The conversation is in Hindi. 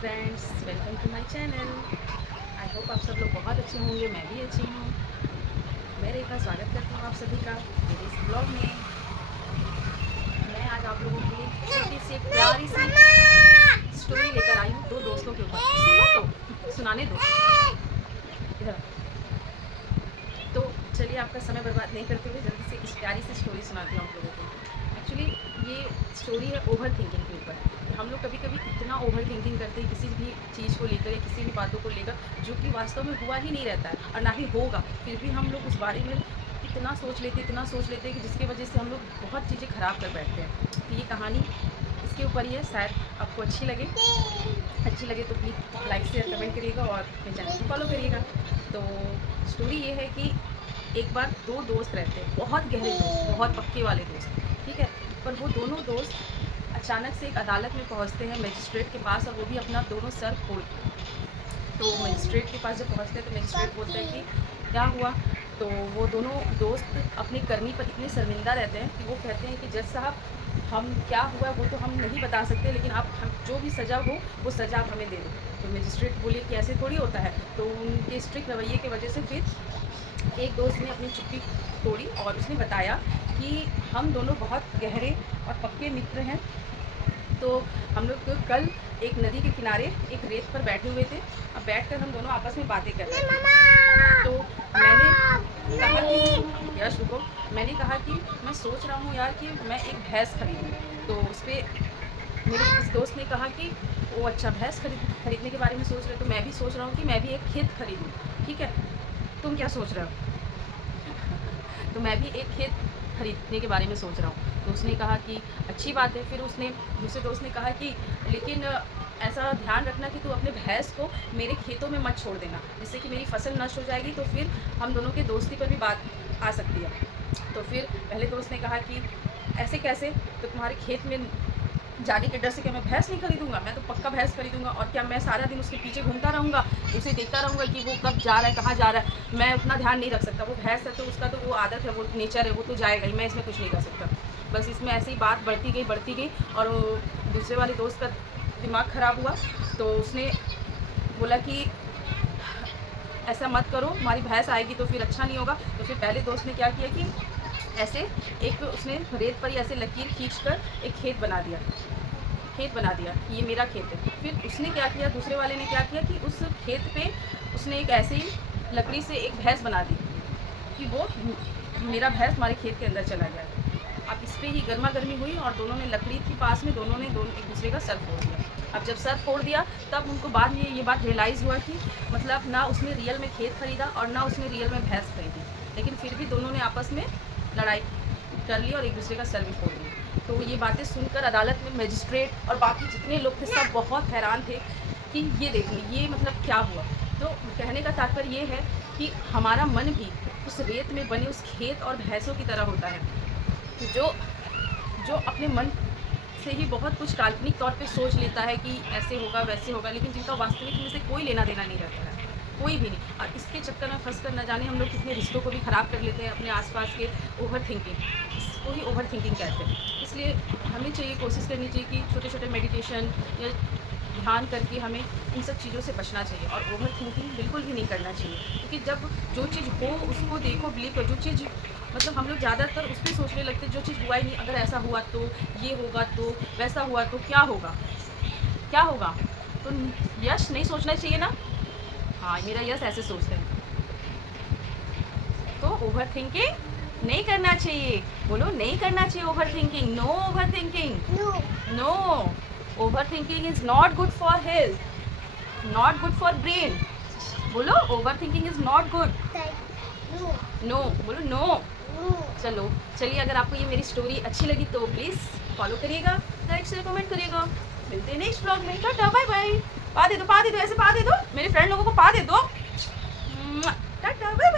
Friends, welcome to my channel. I hope आप सब लोग बहुत अच्छे होंगे। मैं भी अच्छी हूँ। मैं रेखा स्वागत करती हूँ आप सभी का मेरे इस ब्लॉग में। मैं आज आप लोगों के लिए छोटी सी एक प्यारी सी स्टोरी लेकर आई हूँ दो दोस्तों के ऊपर। सुनो तो, सुनाने दो इधर। तो चलिए आपका समय बर्बाद नहीं करते हुए जल्दी से इस प्यारी सी स्टोरी सुनाती हूँ आप लोगों को। एक्चुअली ये स्टोरी है ओवर थिंकिंग के ऊपर। हम लोग कभी कभी इतना ओवर थिंकिंग करते हैं किसी भी चीज़ को लेकर या किसी भी बातों को लेकर, जो कि वास्तव में हुआ ही नहीं रहता है और ना ही होगा। फिर भी हम लोग उस बारे में इतना सोच लेते हैं कि जिसकी वजह से हम लोग बहुत चीज़ें ख़राब कर बैठते हैं। तो ये कहानी इसके ऊपर ही है। शायद आपको अच्छी लगे तो प्लीज़ लाइक शेयर कमेंट करिएगा और अपने चैनल को फॉलो करिएगा। तो स्टोरी ये है कि एक बार दो दोस्त रहते हैं, बहुत गहरे दोस्त, बहुत पक्के वाले दोस्त, ठीक है। पर वो दोनों दोस्त अचानक से एक अदालत में पहुंचते हैं, मजिस्ट्रेट के पास, और वो भी अपना दोनों सर खोल। तो मजिस्ट्रेट के पास जब पहुंचते हैं तो मजिस्ट्रेट बोलता है कि क्या हुआ। तो वो दोनों दोस्त अपनी करनी पर इतने शर्मिंदा रहते हैं कि वो कहते हैं कि जज साहब, हम क्या हुआ वो तो हम नहीं बता सकते, लेकिन आप हम जो भी सज़ा हो वो सज़ा आप हमें दे दो। तो मजिस्ट्रेट बोले कि ऐसे थोड़ी होता है। तो उनके स्ट्रिक्ट रवैये की वजह से फिर एक दोस्त ने अपनी चुप्पी तोड़ी और उसने बताया कि हम दोनों बहुत गहरे और पक्के मित्र हैं। तो हम लोग तो कल एक नदी के किनारे एक रेत पर बैठे हुए थे। अब बैठकर हम दोनों आपस में बातें कर रहे थे। तो मैंने कहा कि यश रुको, मैंने कहा कि मैं सोच रहा हूँ यार कि मैं एक भैंस खरीदूँ। तो उस पर मेरे इस दोस्त ने कहा कि वो अच्छा, भैंस खरीदने के बारे में सोच रहे, तो मैं भी सोच रहा हूँ कि मैं भी एक खेत खरीदूँ। ठीक है, तुम क्या सोच रहे हो? तो मैं भी एक खेत खरीदने के बारे में सोच रहा हूँ। तो उसने कहा कि अच्छी बात है। फिर उसने दूसरे दोस्त ने कहा कि लेकिन ऐसा ध्यान रखना कि तू अपने भैंस को मेरे खेतों में मत छोड़ देना, जिससे कि मेरी फसल नष्ट हो जाएगी, तो फिर हम दोनों के दोस्ती पर भी बात आ सकती है। तो फिर पहले दोस्त ने कहा कि ऐसे कैसे, तो तुम्हारे खेत में जाने के डर से क्या मैं भैंस नहीं खरीदूंगा? मैं तो पक्का भैंस खरीदूंगा। और क्या मैं सारा दिन उसके पीछे घूमता रहूँगा, उसे देखता रहूँगा कि वो कब जा रहा है, कहाँ जा रहा है? मैं उतना ध्यान नहीं रख सकता। वो भैंस है तो उसका तो वो आदत है, वो नेचर है, वो तो जाएगा ही। मैं इसमें कुछ नहीं कर सकता। बस इसमें ऐसे ही बात बढ़ती गई और दूसरे वाले दोस्त का दिमाग ख़राब हुआ। तो उसने बोला कि ऐसा मत करो, हमारी भैंस आएगी तो फिर अच्छा नहीं होगा। तो फिर पहले दोस्त ने क्या किया कि ऐसे एक उसने रेत पर ही ऐसे लकीर खींचकर एक खेत बना दिया कि ये मेरा खेत है। फिर उसने क्या किया, दूसरे वाले ने क्या किया कि उस खेत पे उसने एक ऐसे ही लकड़ी से एक भैंस बना दी कि वो मेरा भैंस हमारे खेत के अंदर चला गया। अब इस पर ही गर्मा गर्मी हुई और दोनों ने लकड़ी के पास में दोनों एक दूसरे का सर फोड़ दिया। अब जब सर फोड़ दिया तब उनको बाद में ये बात रियलाइज़ हुआ कि मतलब ना उसने रियल में खेत खरीदा और ना उसने रियल में भैंस खरीदी, लेकिन फिर भी दोनों ने आपस में लड़ाई कर ली और एक दूसरे का सर भी फोड़ दिया। तो ये बातें सुनकर अदालत में मजिस्ट्रेट और बाकी जितने लोग थे सब बहुत हैरान थे कि ये देखिए, ये मतलब क्या हुआ। तो कहने का तात्पर्य ये है कि हमारा मन भी उस रेत में बने उस खेत और भैंसों की तरह होता है, जो जो अपने मन से ही बहुत कुछ काल्पनिक तौर पे सोच लेता है कि ऐसे होगा वैसे होगा, लेकिन जिनका वास्तविक में से कोई लेना देना नहीं रहता है, कोई भी नहीं। और इसके चक्कर में फंस कर न जाने हम लोग कितने रिश्तों को भी ख़राब कर लेते हैं अपने आसपास के। ओवर थिंकिंग, इसको ही ओवर थिंकिंग कहते हैं। इसलिए हमें चाहिए, कोशिश करनी चाहिए कि छोटे छोटे मेडिटेशन या ध्यान करके हमें इन सब चीज़ों से बचना चाहिए और ओवर थिंकिंग बिल्कुल भी नहीं करना चाहिए। क्योंकि जब जो चीज़ हो उसको देखो, बिलीव करो। जो चीज़ मतलब हम लोग ज़्यादातर उस पर सोचने लगते हैं जो चीज़ हुआ ही नहीं। अगर ऐसा हुआ तो ये होगा, तो वैसा हुआ तो क्या होगा, क्या होगा। तो यश नहीं सोचना चाहिए ना। हाँ, मेरा यश ऐसे सोचते हैं। तो ओवर थिंकिंग नहीं करना चाहिए। बोलो, नहीं करना चाहिए over thinking. No over thinking, no. Over thinking is not good for health, not good for brain. बोलो, over thinking is not good. No, बोलो नो। चलो चलिए, अगर आपको ये मेरी स्टोरी अच्छी लगी तो प्लीज़ फॉलो करिएगा, लाइक शेयर कमेंट करिएगा। मिलते हैं नेक्स्ट ब्लॉग में। Tata bye bye. पा दे दो, ऐसे पा दे दो, मेरे फ्रेंड लोगों को पा दे दो। Tata bye bye.